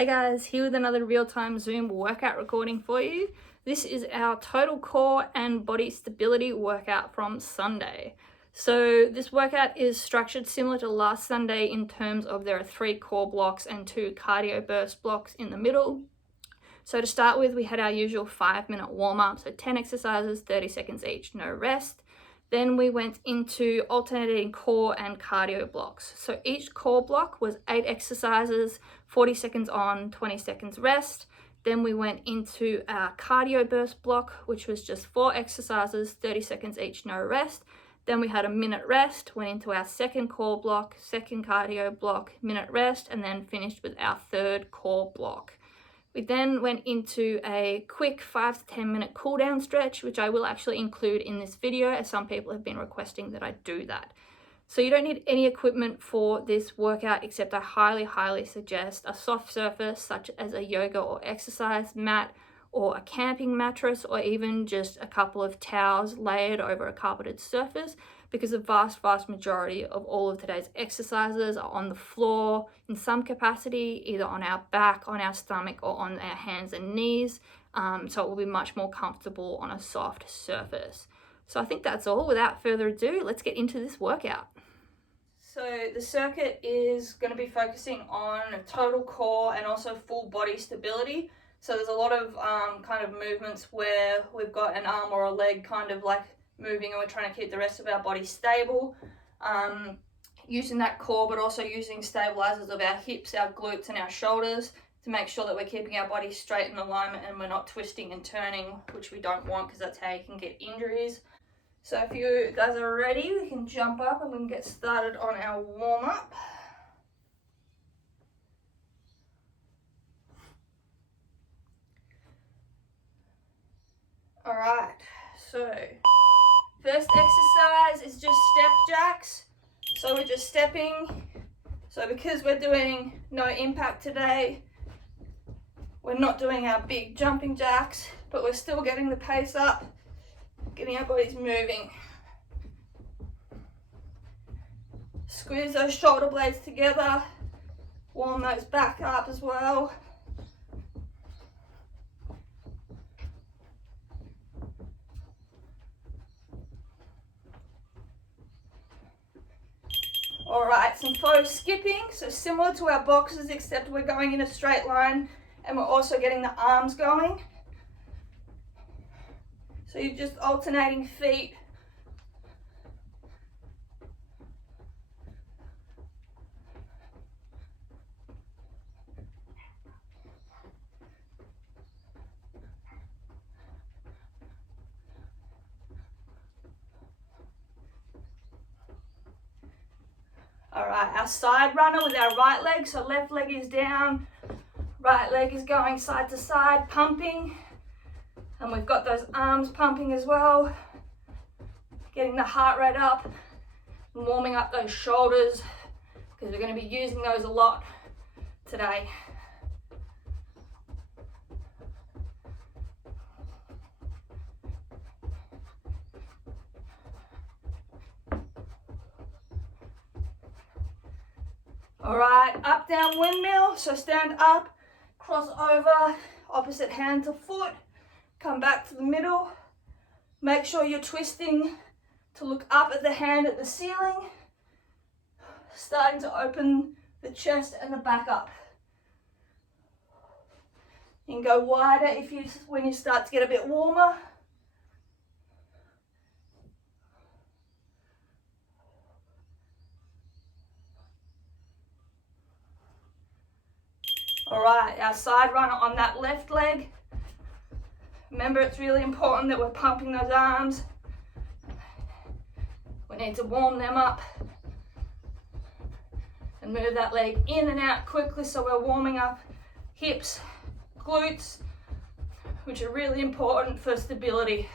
Hey guys, here with another real-time Zoom workout recording for you. This is our total core and body stability workout from Sunday. So this workout is structured similar to last Sunday in terms of there are 3 core blocks and 2 cardio burst blocks in the middle. So to start with, we had our usual 5-minute warm-up, so 10 exercises, 30 seconds each, no rest. Then we went into alternating core and cardio blocks. So each core block was 8 exercises, 40 seconds on, 20 seconds rest. Then we went into our cardio burst block, which was just 4 exercises, 30 seconds each, no rest. Then we had a minute rest, went into our second core block, second cardio block, minute rest, and then finished with our third core block. We then went into a quick 5 to 10 minute cool down stretch, which I will actually include in this video as some people have been requesting that I do that. So you don't need any equipment for this workout, except I highly suggest a soft surface such as a yoga or exercise mat or a camping mattress, or even just a couple of towels layered over a carpeted surface, because the vast majority of all of today's exercises are on the floor in some capacity, either on our back, on our stomach, or on our hands and knees. So it will be much more comfortable on a soft surface. So I think that's all. Without further ado, let's get into this workout. So the circuit is going to be focusing on total core and also full body stability. So there's a lot of kind of movements where we've got an arm or a leg kind of like moving and we're trying to keep the rest of our body stable, using that core, but also using stabilizers of our hips, our glutes and our shoulders to make sure that we're keeping our body straight in alignment and we're not twisting and turning, which we don't want because that's how you can get injuries. So if you guys are ready, we can jump up and we can get started on our warm-up. Alright, so first exercise is just step jacks. So we're just stepping. So because we're doing no impact today, we're not doing our big jumping jacks, but we're still getting the pace up, getting our bodies moving. Squeeze those shoulder blades together, warm those back up as well. Alright, some faux skipping, so similar to our boxes except we're going in a straight line and we're also getting the arms going. So you're just alternating feet. Alright, our side runner with our right leg, so left leg is down, right leg is going side to side, pumping, and we've got those arms pumping as well, getting the heart rate up, and warming up those shoulders, because we're going to be using those a lot today. Alright, up, down, windmill. So stand up, cross over, opposite hand to foot, come back to the middle. Make sure you're twisting to look up at the hand at the ceiling, starting to open the chest and the back up. You can go wider when you start to get a bit warmer. Alright, our side runner on that left leg. Remember, it's really important that we're pumping those arms. We need to warm them up and move that leg in and out quickly so we're warming up hips, glutes, which are really important for stability.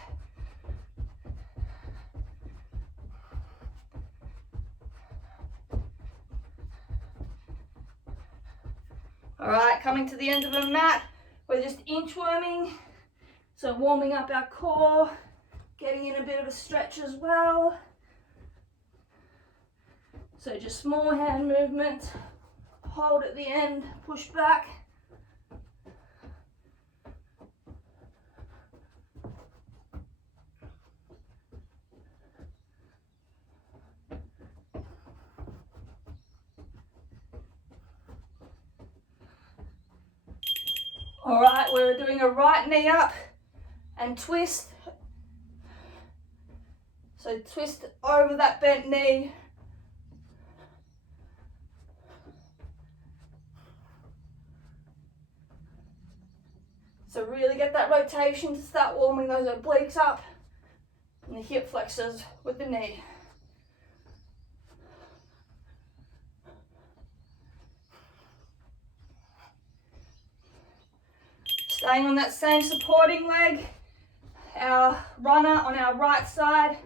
Alright, coming to the end of the mat, we're just inchworming, so warming up our core, getting in a bit of a stretch as well. So just small hand movement, hold at the end, push back, All right, we're doing a right knee up and twist. So twist over that bent knee. So really get that rotation to start warming those obliques up and the hip flexors with the knee. Staying on that same supporting leg, our runner on our right side.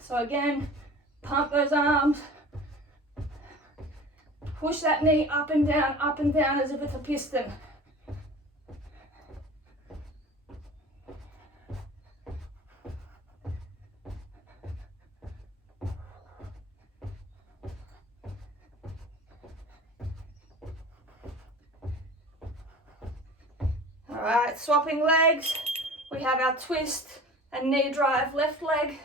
So again, pump those arms. Push that knee up and down as if it's a piston. All right, swapping legs. We have our twist and knee drive left leg.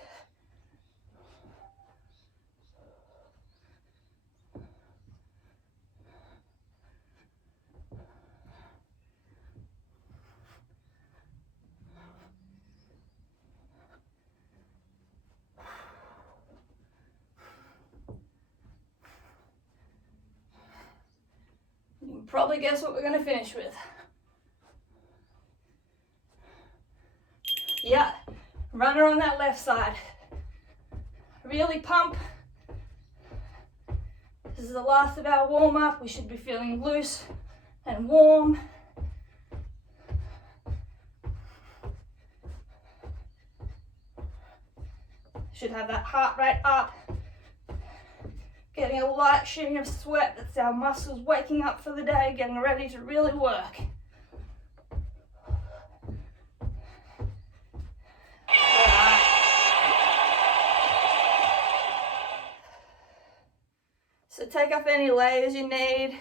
You can probably guess what we're going to finish with. Yeah, runner on that left side. Really pump. This is the last of our warm up. We should be feeling loose and warm. Should have that heart rate up. Getting a light shooting of sweat. That's our muscles waking up for the day, getting ready to really work. So take off any layers you need.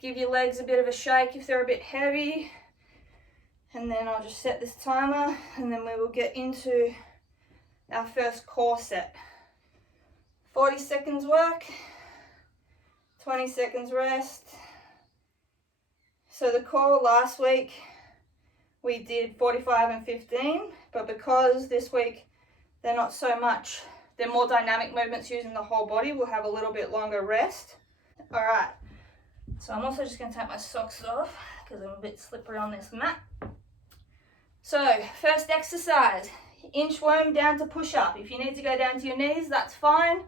Give your legs a bit of a shake if they're a bit heavy. And then I'll just set this timer and then we will get into our first core set. 40 seconds work, 20 seconds rest. So the core last week, we did 45 and 15, but because this week they're not so much, they're more dynamic movements using the whole body, we'll have a little bit longer rest. All right, so I'm also just gonna take my socks off because I'm a bit slippery on this mat. So first exercise, inchworm down to push up. If you need to go down to your knees, that's fine.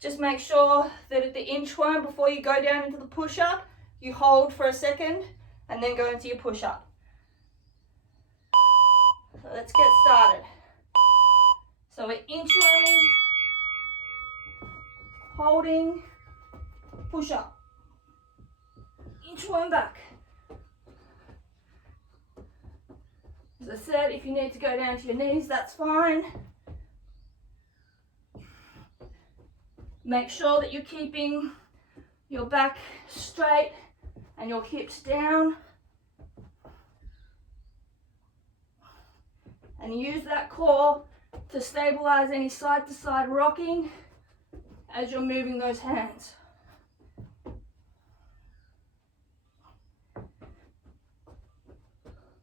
Just make sure that at the inchworm, before you go down into the push up, you hold for a second and then go into your push up. So let's get started. So we're inchworming, holding, push up, inchworm back. As I said, if you need to go down to your knees, that's fine. Make sure that you're keeping your back straight and your hips down. And use that core to stabilize any side to side rocking as you're moving those hands.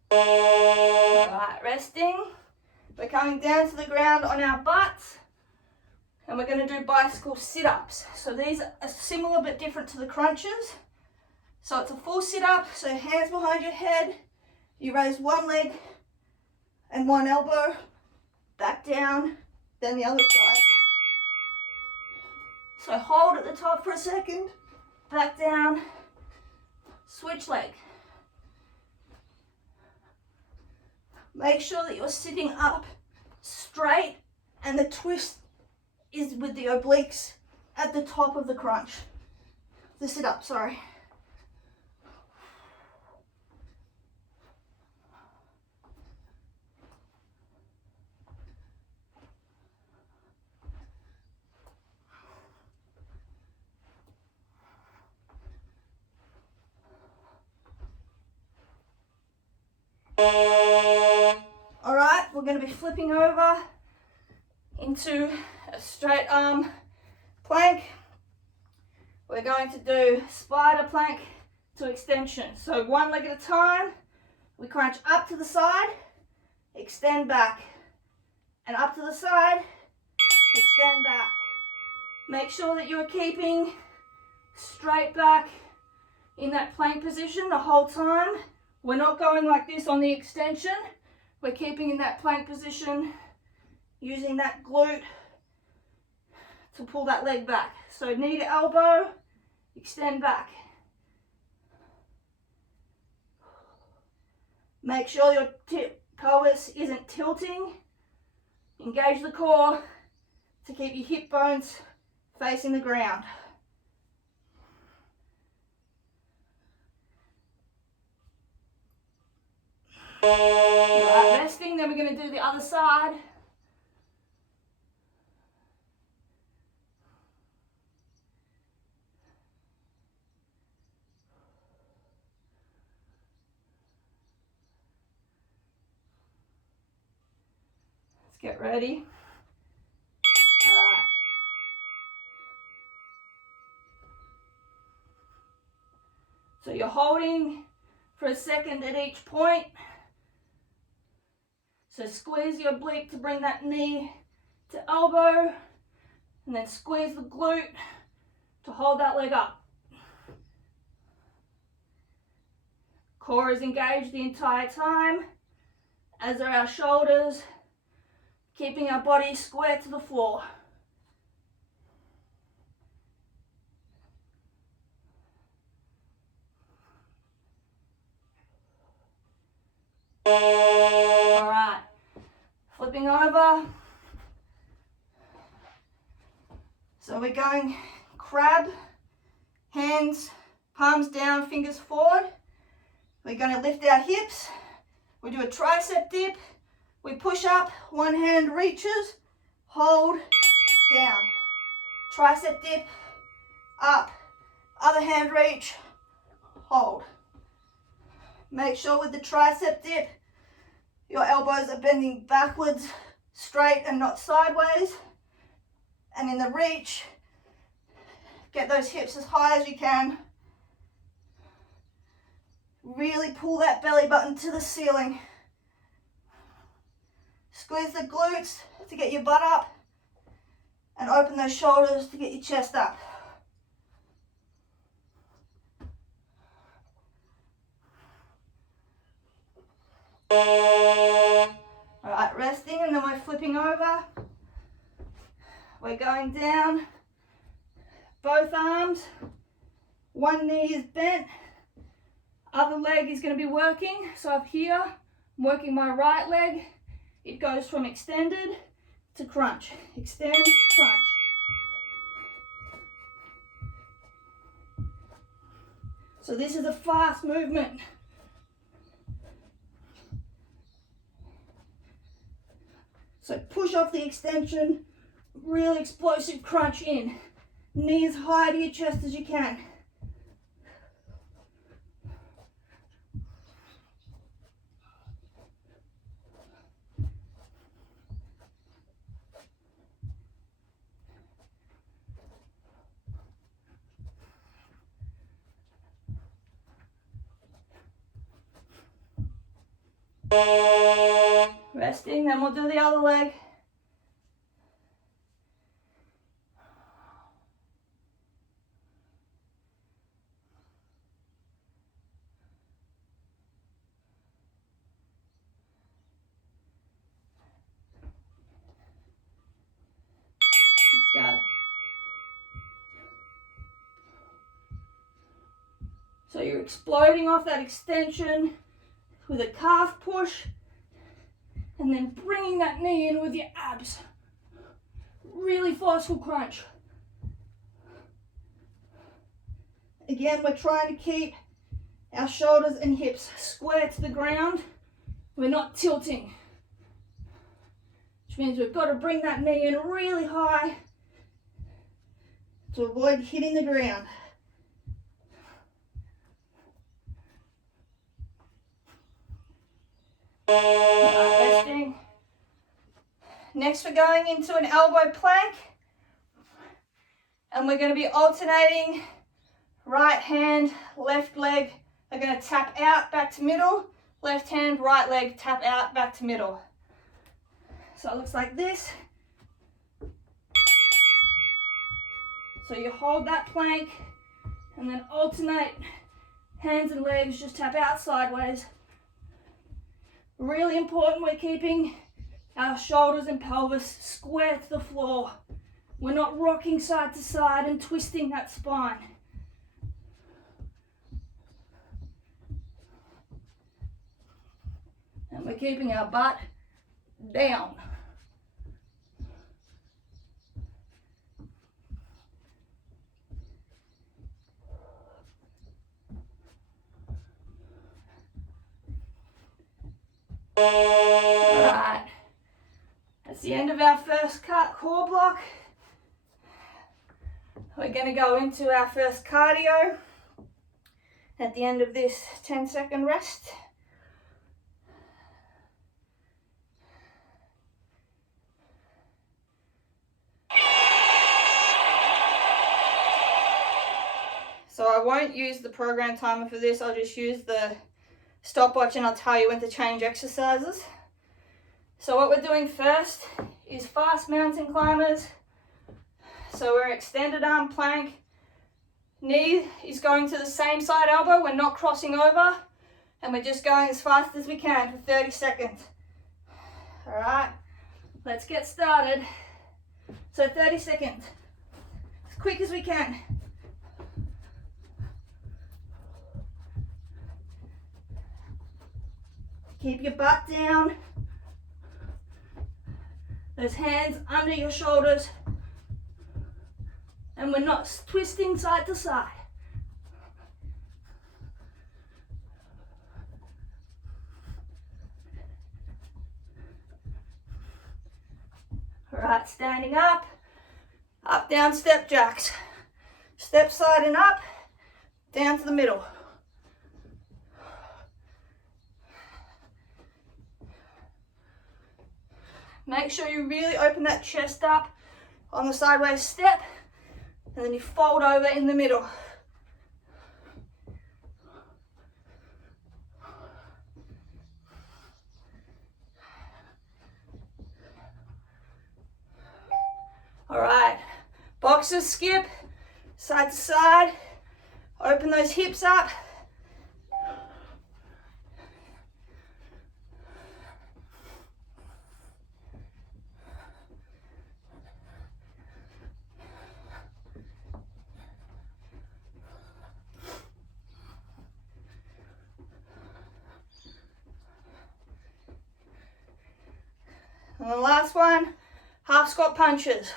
All right, resting. We're coming down to the ground on our butts and we're going to do bicycle sit-ups. So these are similar but different to the crunches. So it's a full sit-up, so hands behind your head, you raise one leg and one elbow, back down, then the other side. So hold at the top for a second, back down, switch leg. Make sure that you're sitting up straight and the twist is with the obliques at the top of the crunch. The sit up, sorry. All right, we're going to be flipping over into a straight arm plank. We're going to do spider plank to extension. So one leg at a time, we crunch up to the side, extend back, and up to the side, extend back. Make sure that you're keeping straight back in that plank position the whole time. We're not going like this on the extension. We're keeping in that plank position, using that glute to pull that leg back. So knee to elbow, extend back. Make sure your pelvis isn't tilting. Engage the core to keep your hip bones facing the ground. Alright, resting, then we're going to do the other side. Let's get ready. Alright. So you're holding for a second at each point. So squeeze your oblique to bring that knee to elbow, and then squeeze the glute to hold that leg up. Core is engaged the entire time, as are our shoulders, keeping our body square to the floor. All right, flipping over. So we're going crab, hands, palms down, fingers forward. We're going to lift our hips. We do a tricep dip. We push up, one hand reaches, hold, down. Tricep dip, up, other hand reach, hold. Make sure with the tricep dip, your elbows are bending backwards, straight and not sideways. And in the reach, get those hips as high as you can. Really pull that belly button to the ceiling. Squeeze the glutes to get your butt up, and open those shoulders to get your chest up. All right, resting, and then we're flipping over. We're going down, both arms, one knee is bent, other leg is going to be working. So up here, I'm working my right leg. It goes from extended to crunch. Extend, crunch. So this is a fast movement. So push off the extension, really explosive crunch in. Knee as high to your chest as you can. Resting, then we'll do the other leg. Let's go. So you're exploding off that extension with a calf push, and then bringing that knee in with your abs. Really forceful crunch. Again, we're trying to keep our shoulders and hips square to the ground. We're not tilting, which means we've got to bring that knee in really high to avoid hitting the ground. Resting. Next we're going into an elbow plank, and we're going to be alternating right hand, left leg are going to tap out, back to middle. Left hand, right leg, tap out, back to middle. So it looks like this. So you hold that plank and then alternate hands and legs, just tap out sideways. Really important, we're keeping our shoulders and pelvis square to the floor. We're not rocking side to side and twisting that spine. And we're keeping our butt down. Alright, that's the end of our first core block. We're going to go into our first cardio at the end of this 10-second rest. So I won't use the program timer for this, I'll just use the stopwatch and I'll tell you when to change exercises. So what we're doing first is fast mountain climbers. So we're extended arm plank. Knee is going to the same side elbow, we're not crossing over, and we're just going as fast as we can for 30 seconds. Alright, let's get started. So 30 seconds, as quick as we can. Keep your butt down. Those hands under your shoulders. And we're not twisting side to side. All right, standing up, up, down, step jacks. Step side and up, down to the middle. Make sure you really open that chest up on the sideways step, and then you fold over in the middle. All right, boxer skip, side to side, open those hips up. And the last one, half squat punches.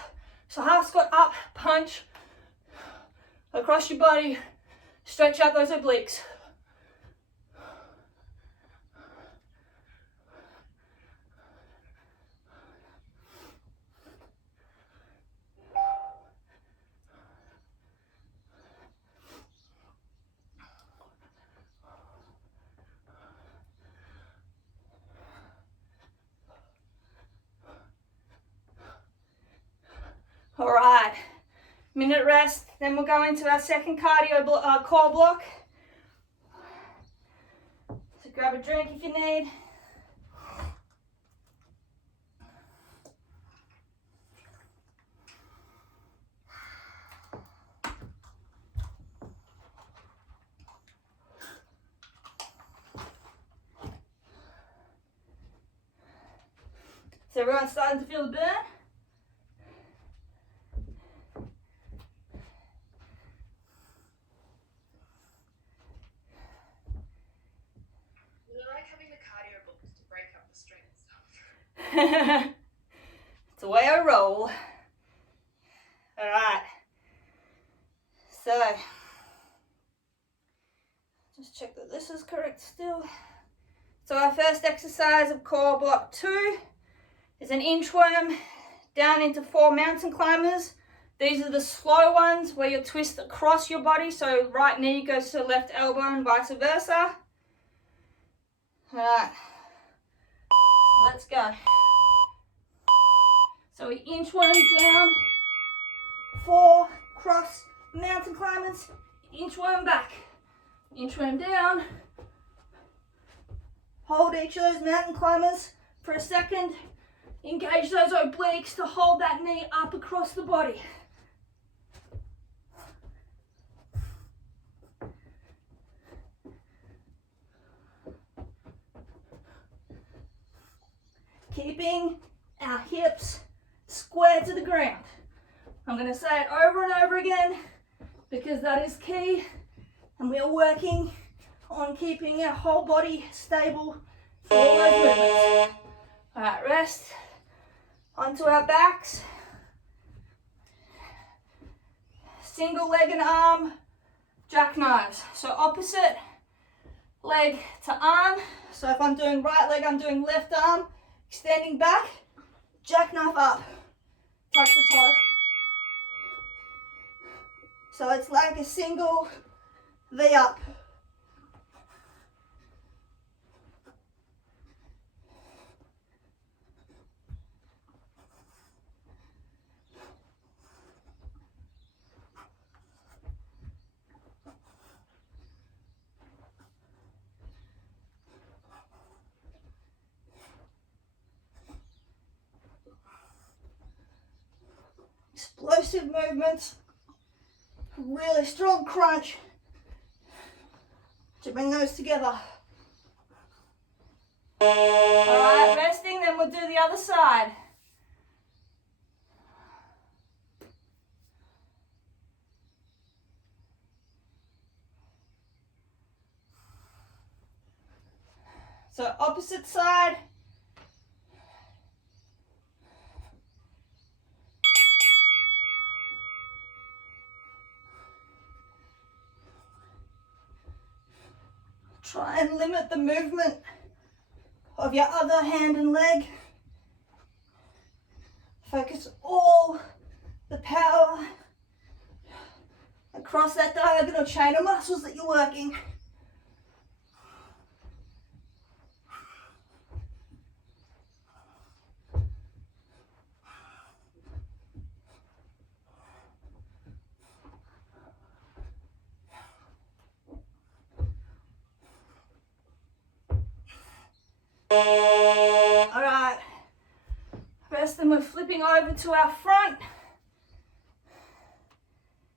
So half squat up, punch across your body, stretch out those obliques. All right, minute rest, then we'll go into our second cardio core block. So grab a drink if you need. So everyone's starting to feel the burn? It's the way I roll. Alright. So, just check that this is correct still. So our first exercise of core block 2 is an inchworm down into 4 mountain climbers. These are the slow ones where you twist across your body, so right knee goes to the left elbow and vice versa. Alright. Let's go. So we inchworm down, 4 cross mountain climbers, inchworm back, inchworm down. Hold each of those mountain climbers for a second. Engage those obliques to hold that knee up across the body. Keeping our hips square to the ground. I'm going to say it over and over again because that is key, and we are working on keeping our whole body stable for all those movements. All right, rest onto our backs. Single leg and arm jackknives. So opposite leg to arm. So if I'm doing right leg, I'm doing left arm. Extending back, jackknife up, touch the toe. So it's like a single V up. Explosive movements, really strong crunch to bring those together. Alright, resting, then we'll do the other side. So opposite side. Try and limit the movement of your other hand and leg. Focus all the power across that diagonal chain of muscles that you're working. Alright, first then we're flipping over to our front.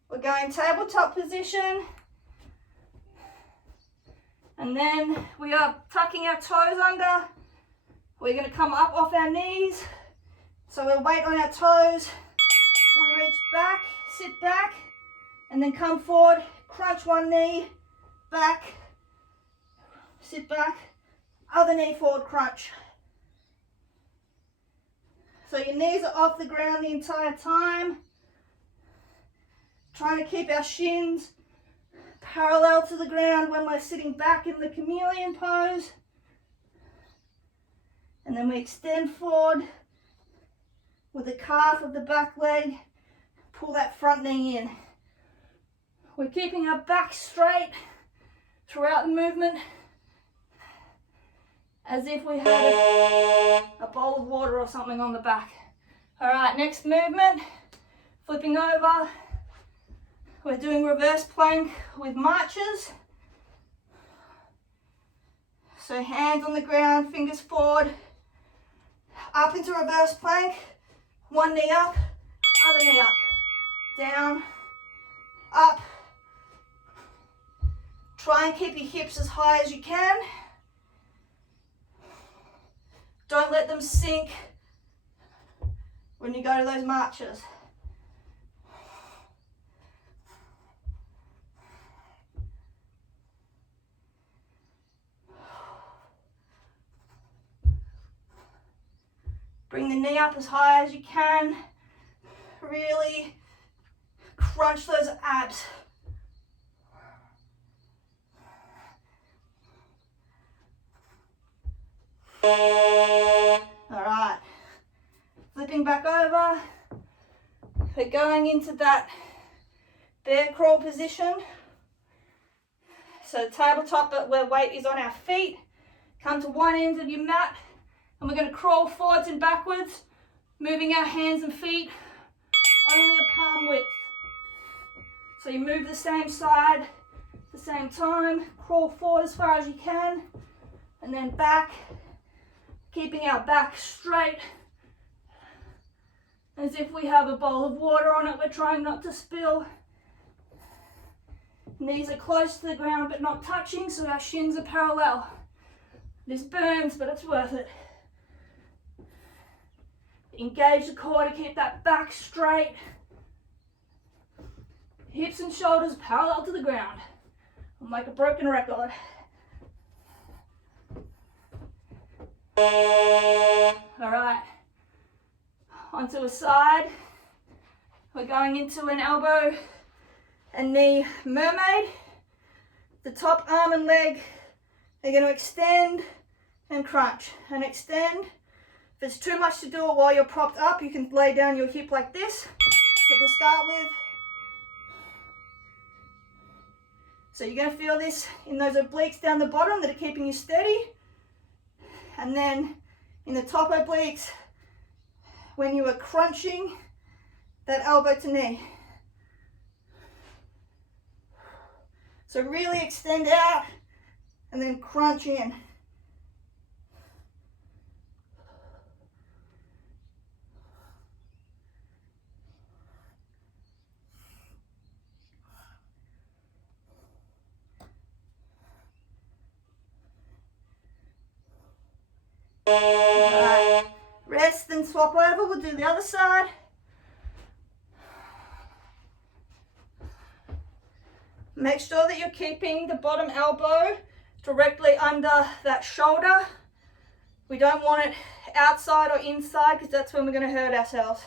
We're going tabletop position. And then we are tucking our toes under. We're going to come up off our knees. So we'll weight on our toes. We reach back, sit back, and then come forward, crunch one knee, back, sit back. Other knee forward crunch. So your knees are off the ground the entire time. Trying to keep our shins parallel to the ground when we're sitting back in the chameleon pose. And then we extend forward with the calf of the back leg. Pull that front knee in. We're keeping our back straight throughout the movement, as if we had a bowl of water or something on the back. All right, next movement, flipping over. We're doing reverse plank with marches. So hands on the ground, fingers forward, up into reverse plank, one knee up, other knee up, down, up. Try and keep your hips as high as you can. Don't let them sink when you go to those marches. Bring the knee up as high as you can. Really crunch those abs. Alright, flipping back over, we're going into that bear crawl position. So tabletop, but where weight is on our feet. Come to one end of your mat, and we're going to crawl forwards and backwards, moving our hands and feet only a palm width. So you move the same side at the same time, crawl forward as far as you can, and then back, keeping our back straight, as if we have a bowl of water on it. We're trying not to spill. Knees are close to the ground but not touching, so our shins are parallel. This burns, but it's worth it. Engage the core to keep that back straight. Hips and shoulders parallel to the ground. I'm like a broken record. All right, onto a side. We're going into an elbow and knee mermaid. The top arm and leg are going to extend and crunch and extend. If it's too much to do it while you're propped up, you can lay down your hip like this. So we start with. So you're going to feel this in those obliques down the bottom that are keeping you steady. And then in the top obliques, when you are crunching that elbow to knee. So really extend out and then crunch in. Alright, rest and swap over. We'll do the other side. Make sure that you're keeping the bottom elbow directly under that shoulder. We don't want it outside or inside because that's when we're going to hurt ourselves.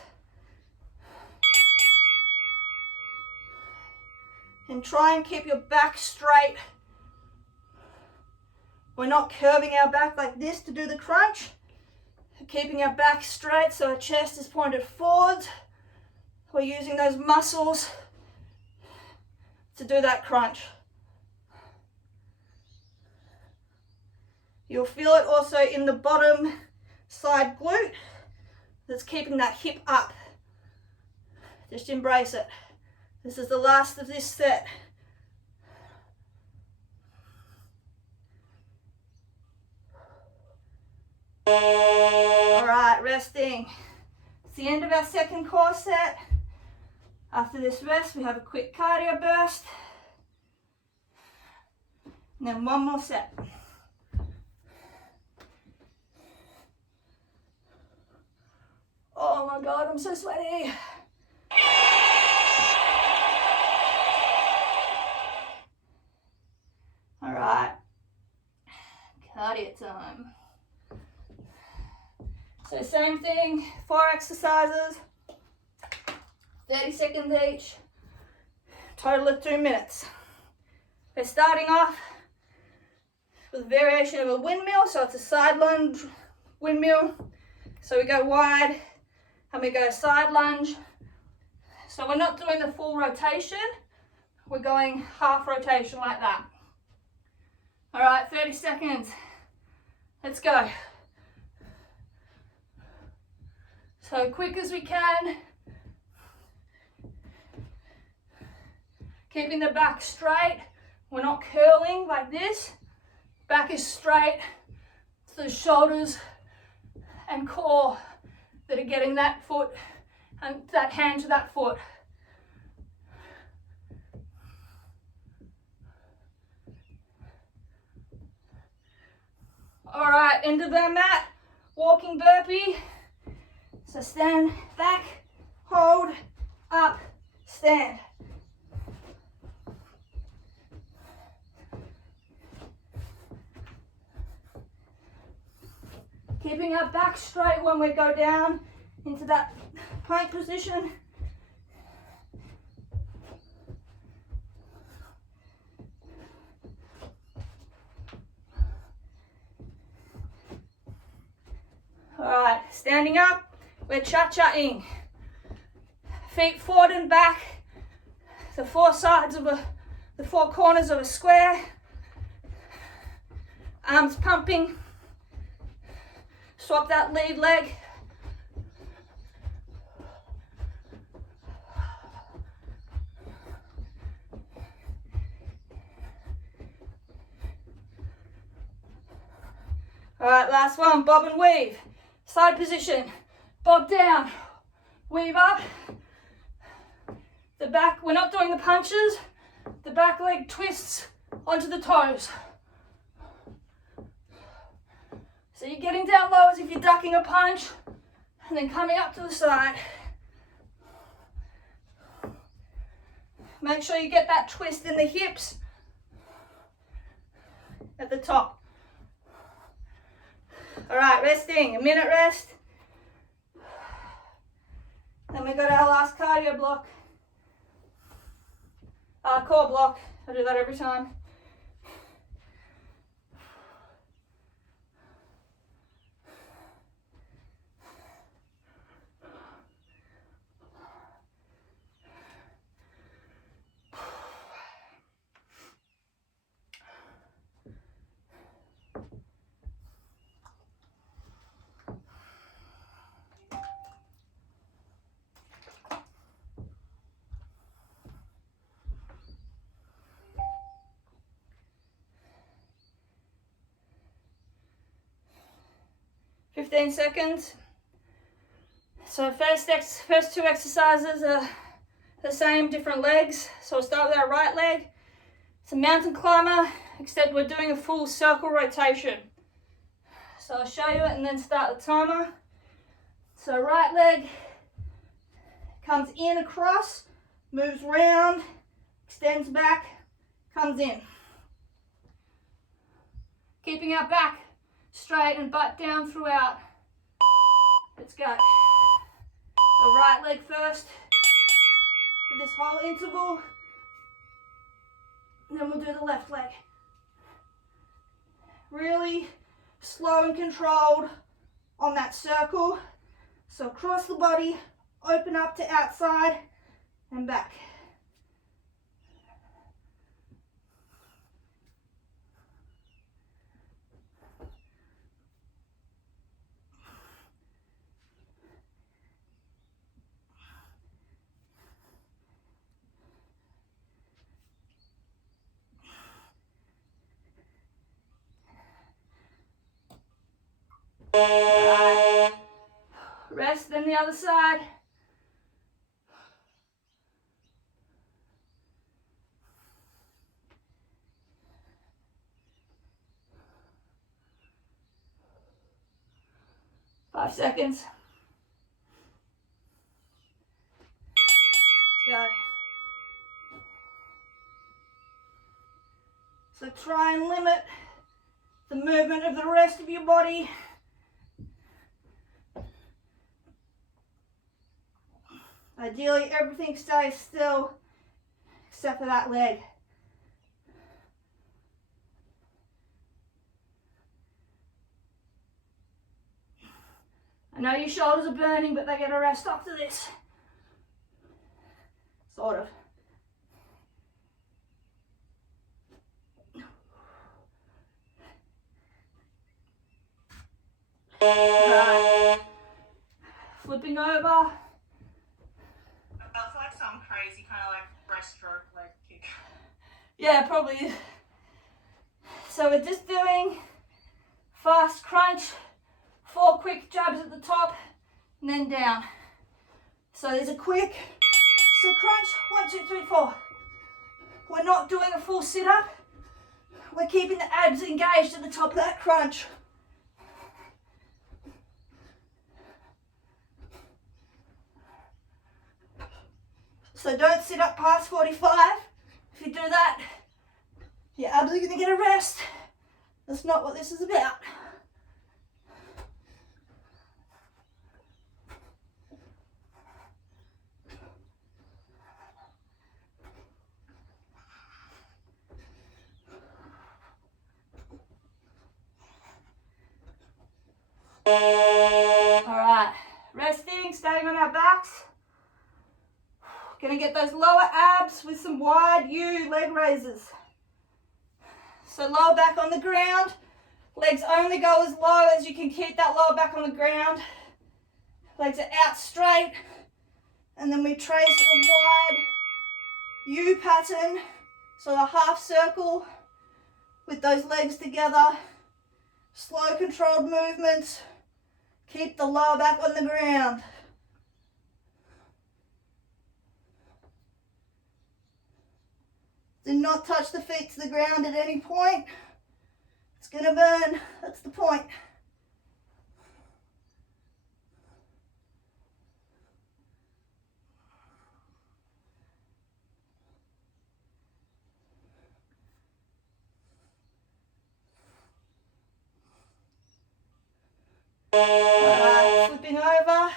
And try and keep your back straight. We're not curving our back like this to do the crunch. We're keeping our back straight so our chest is pointed forwards. We're using those muscles to do that crunch. You'll feel it also in the bottom side glute that's keeping that hip up. Just embrace it. This is the last of this set. All right, resting. It's the end of our second core set. After this rest, we have a quick cardio burst. And then one more set. Oh my God, I'm so sweaty. All right, cardio time. So same thing, 4 exercises, 30 seconds each, total of 2 minutes. We're starting off with a variation of a windmill, so it's a side lunge windmill. So we go wide and we go side lunge. So we're not doing the full rotation, we're going half rotation like that. All right, 30 seconds, let's go. So quick as we can, keeping the back straight. We're not curling like this. Back is straight. It's the shoulders and core that are getting that foot and that hand to that foot. All right, into the mat, walking burpee. So stand back, hold, up, stand. Keeping our back straight when we go down into that plank position. All right, standing up. We're cha-cha-ing. Feet forward and back. The 4 sides of the 4 corners of a square. Arms pumping. Swap that lead leg. All right, last one, bob and weave. Side position, bob down, weave up. The back, we're not doing the punches, the back leg twists onto the toes. So you're getting down low as if you're ducking a punch, and then coming up to the side. Make sure you get that twist in the hips at the top. All right, resting, a minute rest. Then we got our last cardio block. Core block, I do that every time. Fifteen seconds. So first two exercises are the same, different legs. So we'll start with our right leg. It's a mountain climber, except we're doing a full circle rotation. So I'll show you it and then start the timer. So right leg comes in across, moves round, extends back, comes in. Keeping our back straight and butt down throughout. Let's go. So right leg first for this whole interval, and then we'll do the left leg. Really slow and controlled on that circle. So across the body, open up to outside and back. Right. Rest, then the other side. Five seconds. Let's go. So try and limit the movement of the rest of your body. Ideally, everything stays still except for that leg. I know your shoulders are burning, but they get a rest after this. Sort of. Right. Flipping over. That's like some crazy kind of like breaststroke leg kick. Yeah, probably. So we're just doing fast crunch, 4 quick jabs at the top, and then down. So these are quick. So crunch, 1, 2, 3, 4. We're not doing a full sit-up. We're keeping the abs engaged at the top of that crunch. So don't sit up past 45. If you do that, your abs are going to get a rest. That's not what this is about. Alright, resting, staying on our backs. Gonna get those lower abs with some wide U leg raises. So lower back on the ground, legs only go as low as you can keep that lower back on the ground. Legs are out straight, and then we trace a wide U pattern, so a half circle with those legs together. Slow, controlled movements. Keep the lower back on the ground. Do not touch the feet to the ground at any point. It's going to burn. That's the point. Alright, flipping over.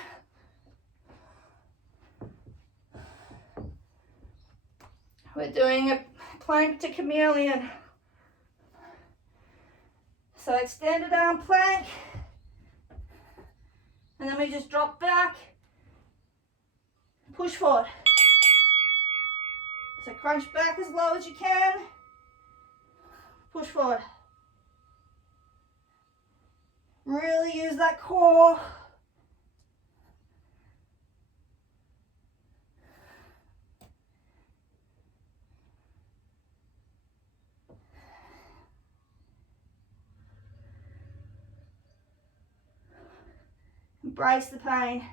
We're doing a plank to chameleon. So extended arm plank, and then we just drop back, push forward. So crunch back as low as you can, push forward. Really use that core. Embrace the pain.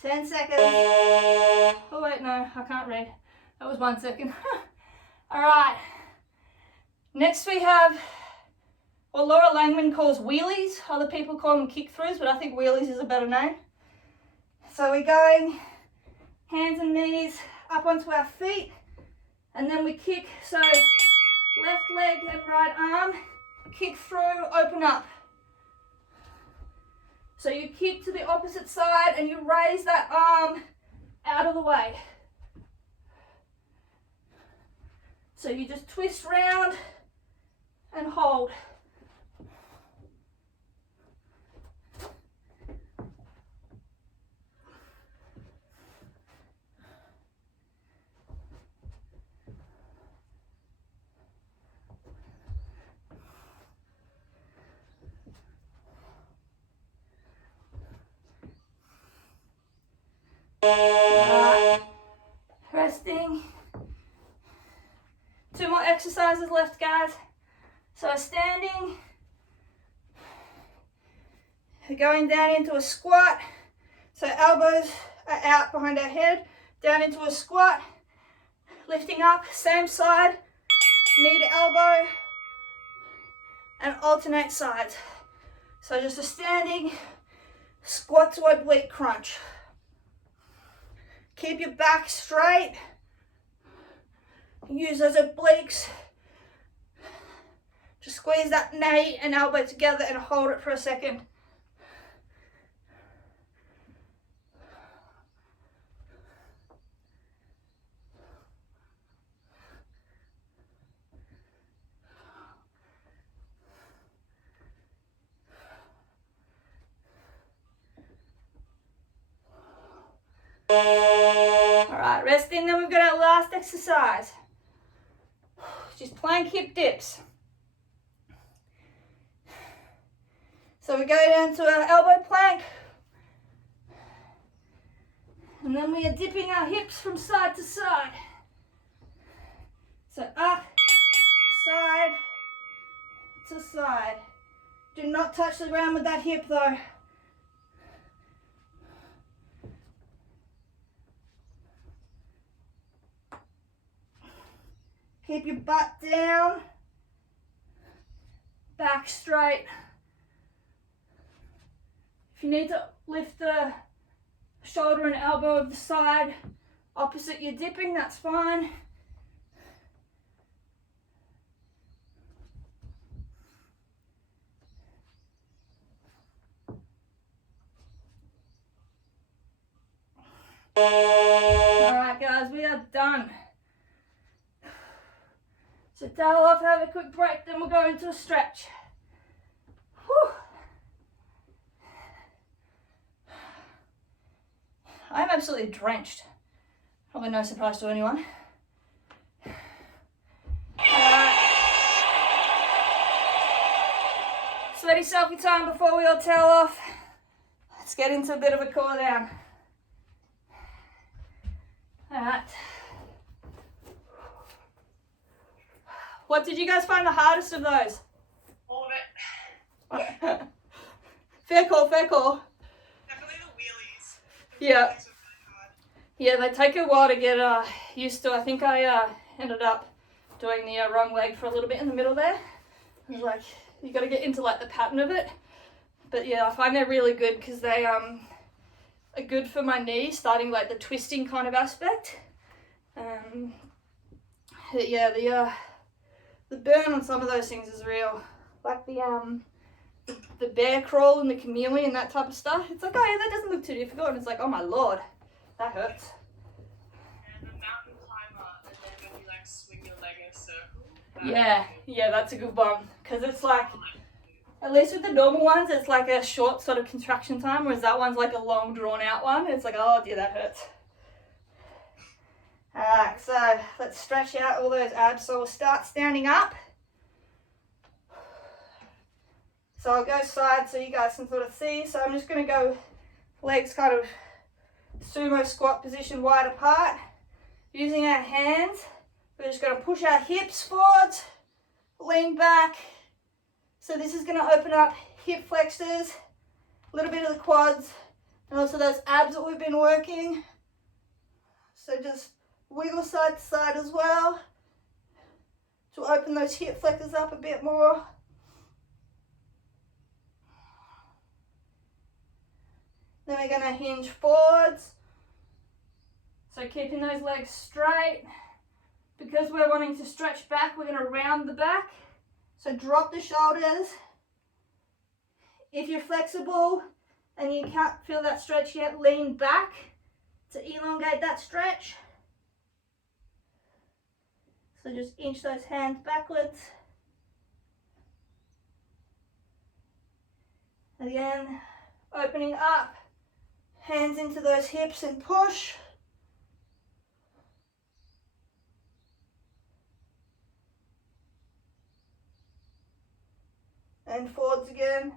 Ten seconds. Oh wait, no, I can't read. That was 1 second. All right. Next we have what Laura Langman calls wheelies. Other people call them kick-throughs, but I think wheelies is a better name. So we're going hands and knees up onto our feet, and then we kick. So left leg and right arm, kick through, open up. So you kick to the opposite side and you raise that arm out of the way. So you just twist round and hold. Resting. 2 more exercises left, guys. So standing, going down into a squat. So elbows are out behind our head, down into a squat, lifting up, same side, knee to elbow, and alternate sides. So just a standing squat to oblique crunch. Keep your back straight. Use those obliques. Just squeeze that knee and elbow together and hold it for a second. Alright, resting, then we've got our last exercise. Just plank hip dips. So we go down to our elbow plank, and then we are dipping our hips from side to side. So up, side to side. Do not touch the ground with that hip though. Keep your butt down, back straight. If you need to lift the shoulder and elbow of the side opposite your dipping, that's fine. All right, guys, we are done. So towel off, have a quick break, then we'll go into a stretch. Whew. I'm absolutely drenched. Probably no surprise to anyone. Sweaty selfie time before we all towel off. let's get into a bit of a cool down. All right. What did you guys find the hardest of those? All of it. Fair call, fair call. Definitely the wheelies. Yeah. Wheelies are really hard. Yeah, they take a while to get used to. I think I ended up doing the wrong leg for a little bit in the middle there. It was like, you got to get into like the pattern of it. But yeah, I find they're really good because they are good for my knee, starting like the twisting kind of aspect. Yeah, the burn on some of those things is real. Like the bear crawl and the chameleon, that type of stuff. It's like, oh yeah, that doesn't look too difficult. And it's like, oh my lord, that hurts. And the mountain climber, and then when you like swing your leg in a circle. Yeah, that's a good one. Because it's like, at least with the normal ones, it's like a short sort of contraction time, whereas that one's like a long drawn out one. It's like, oh dear, that hurts. Alright, so let's stretch out all those abs. So we'll start standing up. So I'll go side so you guys can sort of see. So I'm just going to go legs kind of sumo squat position wide apart. Using our hands, we're just going to push our hips forward, lean back. So this is going to open up hip flexors, a little bit of the quads, and also those abs that we've been working. So just wiggle side to side as well to open those hip flexors up a bit more. Then we're going to hinge forwards. So keeping those legs straight. Because we're wanting to stretch back, we're going to round the back. So drop the shoulders. If you're flexible and you can't feel that stretch yet, lean back to elongate that stretch. So just inch those hands backwards. Again, opening up, hands into those hips and push. And forwards again.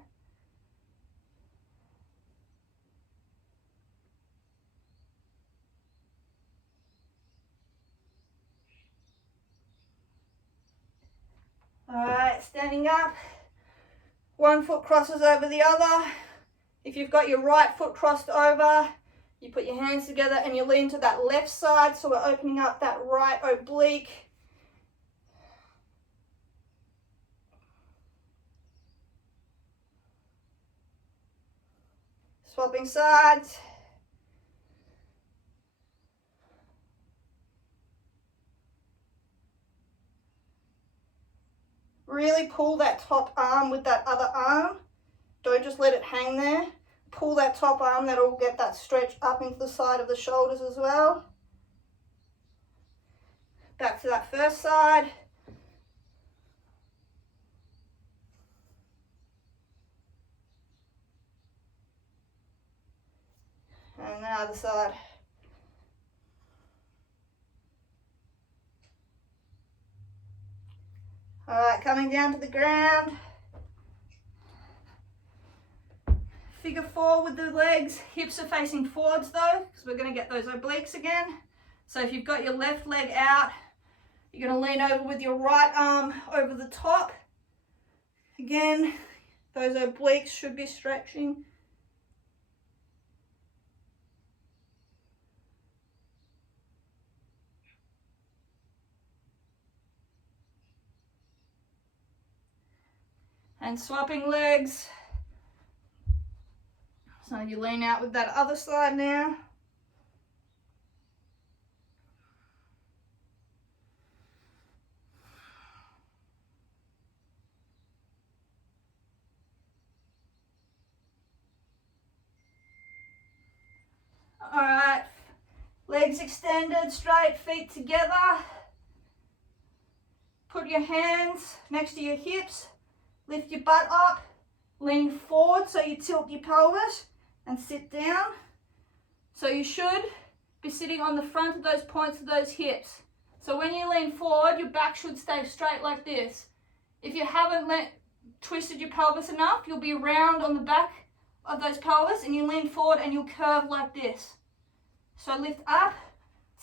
Alright, standing up. One foot crosses over the other. If you've got your right foot crossed over, you put your hands together and you lean to that left side. So we're opening up that right oblique. Swapping sides. Really pull that top arm with that other arm. Don't just let it hang there. Pull that top arm, that'll get that stretch up into the side of the shoulders as well. Back to that first side. And the other side. Alright, coming down to the ground. Figure four with the legs. Hips are facing forwards though, because we're going to get those obliques again. So if you've got your left leg out, you're going to lean over with your right arm over the top. Again, those obliques should be stretching. And swapping legs. So you lean out with that other side now. All right, legs extended, straight, feet together. Put your hands next to your hips. Lift your butt up, lean forward so you tilt your pelvis and sit down. So you should be sitting on the front of those points of those hips. So when you lean forward, your back should stay straight like this. If you haven't twisted your pelvis enough, you'll be round on the back of those pelvis and you lean forward and you'll curve like this. So lift up,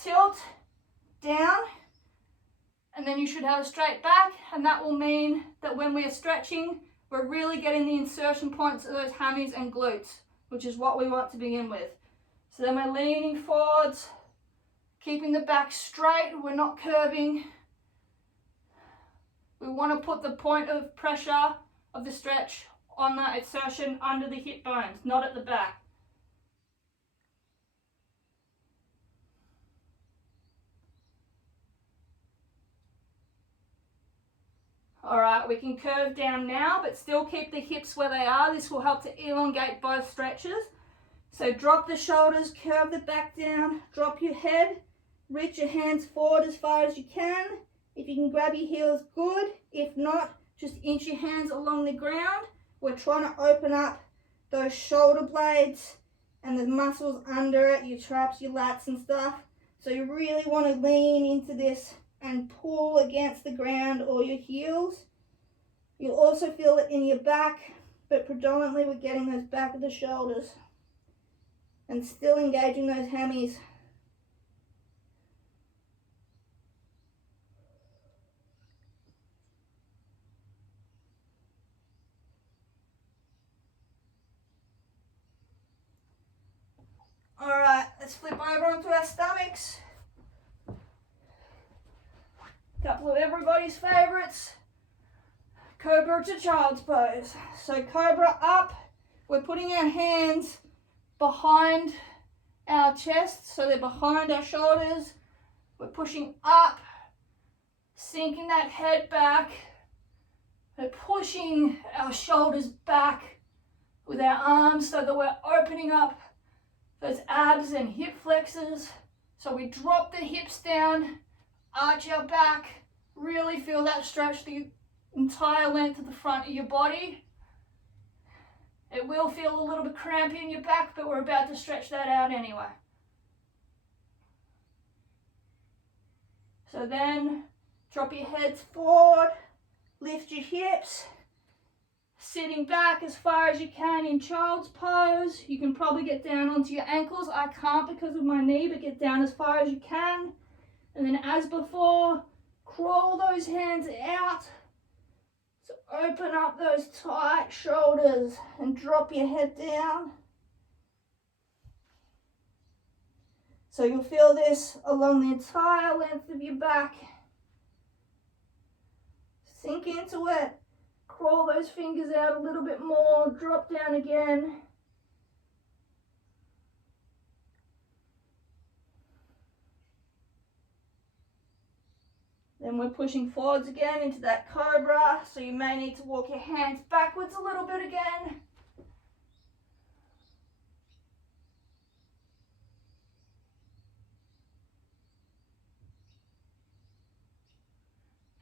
tilt, down, and then you should have a straight back, and that will mean that when we are stretching, we're really getting the insertion points of those hammies and glutes, which is what we want to begin with. So then we're leaning forwards, keeping the back straight, we're not curving. We want to put the point of pressure of the stretch on that insertion under the hip bones, not at the back. All right, we can curve down now, but still keep the hips where they are. This will help to elongate both stretches. So drop the shoulders, curve the back down, drop your head, reach your hands forward as far as you can. If you can grab your heels, good. If not, just inch your hands along the ground. We're trying to open up those shoulder blades and the muscles under it, your traps, your lats and stuff. So you really want to lean into this and pull against the ground or your heels. You'll also feel it in your back, but predominantly we're getting those back of the shoulders and still engaging those hammies. All right, let's flip over onto our stomachs. Couple of everybody's favorites. Cobra to child's pose. So cobra up, we're putting our hands behind our chest, so they're behind our shoulders. We're pushing up, sinking that head back. We're pushing our shoulders back with our arms so that we're opening up those abs and hip flexors. So we drop the hips down, arch our back, really feel that stretch the entire length of the front of your body. It will feel a little bit crampy in your back, but we're about to stretch that out anyway. So then drop your heads forward, lift your hips, sitting back as far as you can in child's pose. You can probably get down onto your ankles. I can't because of my knee, but get down as far as you can. And then as before, crawl those hands out. So open up those tight shoulders and drop your head down. So you'll feel this along the entire length of your back. Sink into it. Crawl those fingers out a little bit more. Drop down again. Then we're pushing forwards again into that cobra, so you may need to walk your hands backwards a little bit again.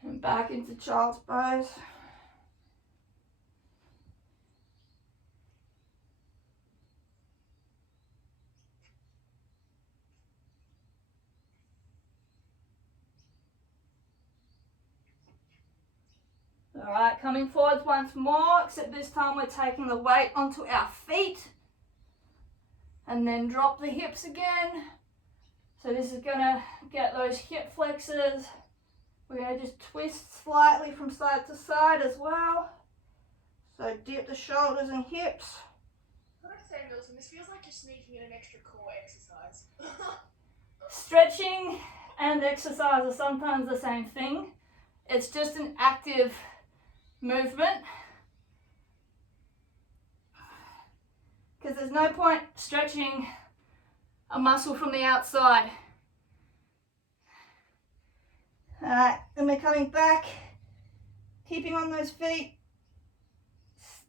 And back into child's pose. All right, coming forwards once more, except this time we're taking the weight onto our feet. And then drop the hips again. So this is gonna get those hip flexors. We're gonna just twist slightly from side to side as well. So dip the shoulders and hips. I gotta say, Milton, this feels like you're sneaking in an extra core exercise. Stretching and exercise are sometimes the same thing. It's just an active movement, because there's no point stretching a muscle from the outside. Alright, then we're coming back, keeping on those feet,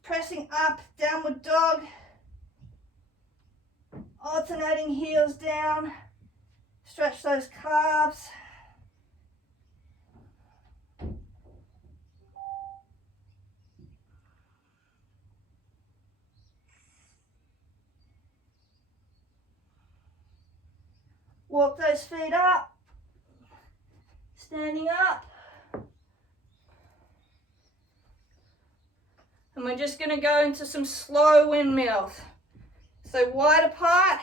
pressing up, downward dog, alternating heels down, stretch those calves. Walk those feet up, standing up. And we're just going to go into some slow windmills. So wide apart,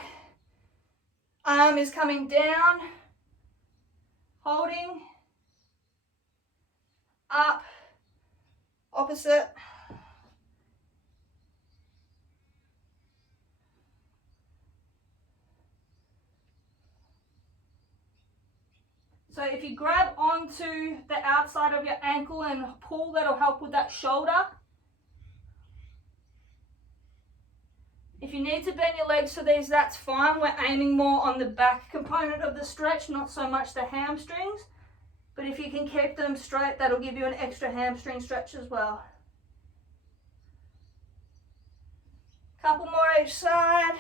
arm is coming down, holding, up, opposite. So if you grab onto the outside of your ankle and pull, that'll help with that shoulder. If you need to bend your legs for these, that's fine. We're aiming more on the back component of the stretch, not so much the hamstrings. But if you can keep them straight, that'll give you an extra hamstring stretch as well. Couple more each side.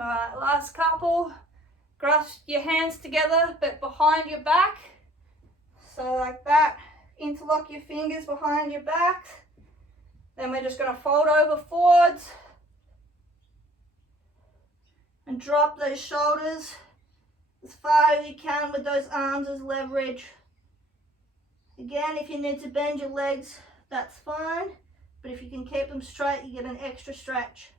Alright, last couple. Grasp your hands together but behind your back. So like that. Interlock your fingers behind your back. Then we're just going to fold over forwards. And drop those shoulders as far as you can with those arms as leverage. Again, if you need to bend your legs, that's fine. But if you can keep them straight, you get an extra stretch.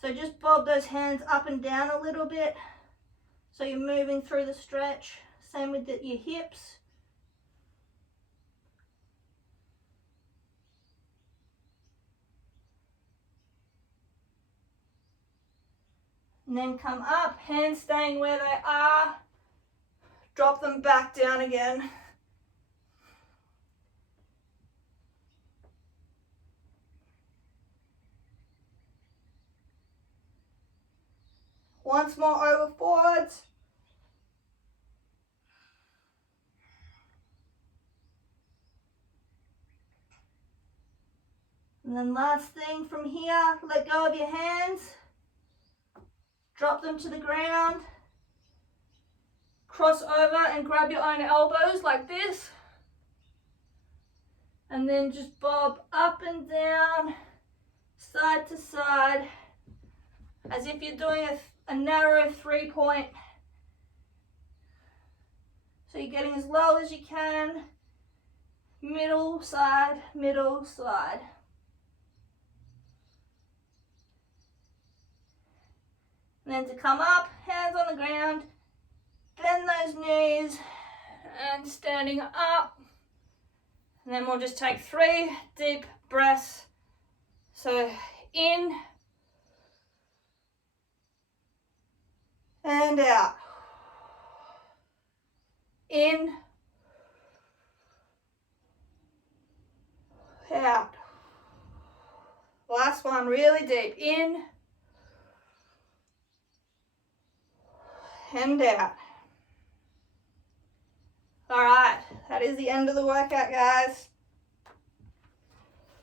So just bob those hands up and down a little bit so you're moving through the stretch. Same with your hips. And then come up, hands staying where they are. Drop them back down again. Once more over forwards. And then last thing from here, let go of your hands. Drop them to the ground. Cross over and grab your own elbows like this. And then just bob up and down, side to side, as if you're doing a narrow 3-point. So you're getting as low as you can. Middle, side, middle, side. And then to come up, hands on the ground, bend those knees, and standing up. And then we'll just take 3 deep breaths. So in and out. In, out. Last one, really deep. In and out. All right, that is the end of the workout, guys.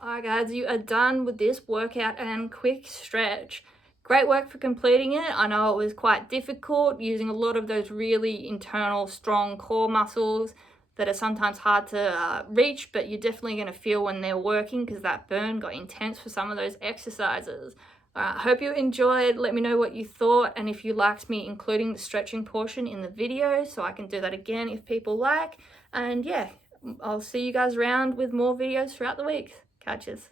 All right, guys, you are done with this workout and quick stretch. Great work for completing it. I know it was quite difficult using a lot of those really internal, strong core muscles that are sometimes hard to reach, but you're definitely going to feel when they're working because that burn got intense for some of those exercises. Hope you enjoyed. Let me know what you thought and if you liked me including the stretching portion in the video so I can do that again if people like. And yeah, I'll see you guys around with more videos throughout the week. Catches.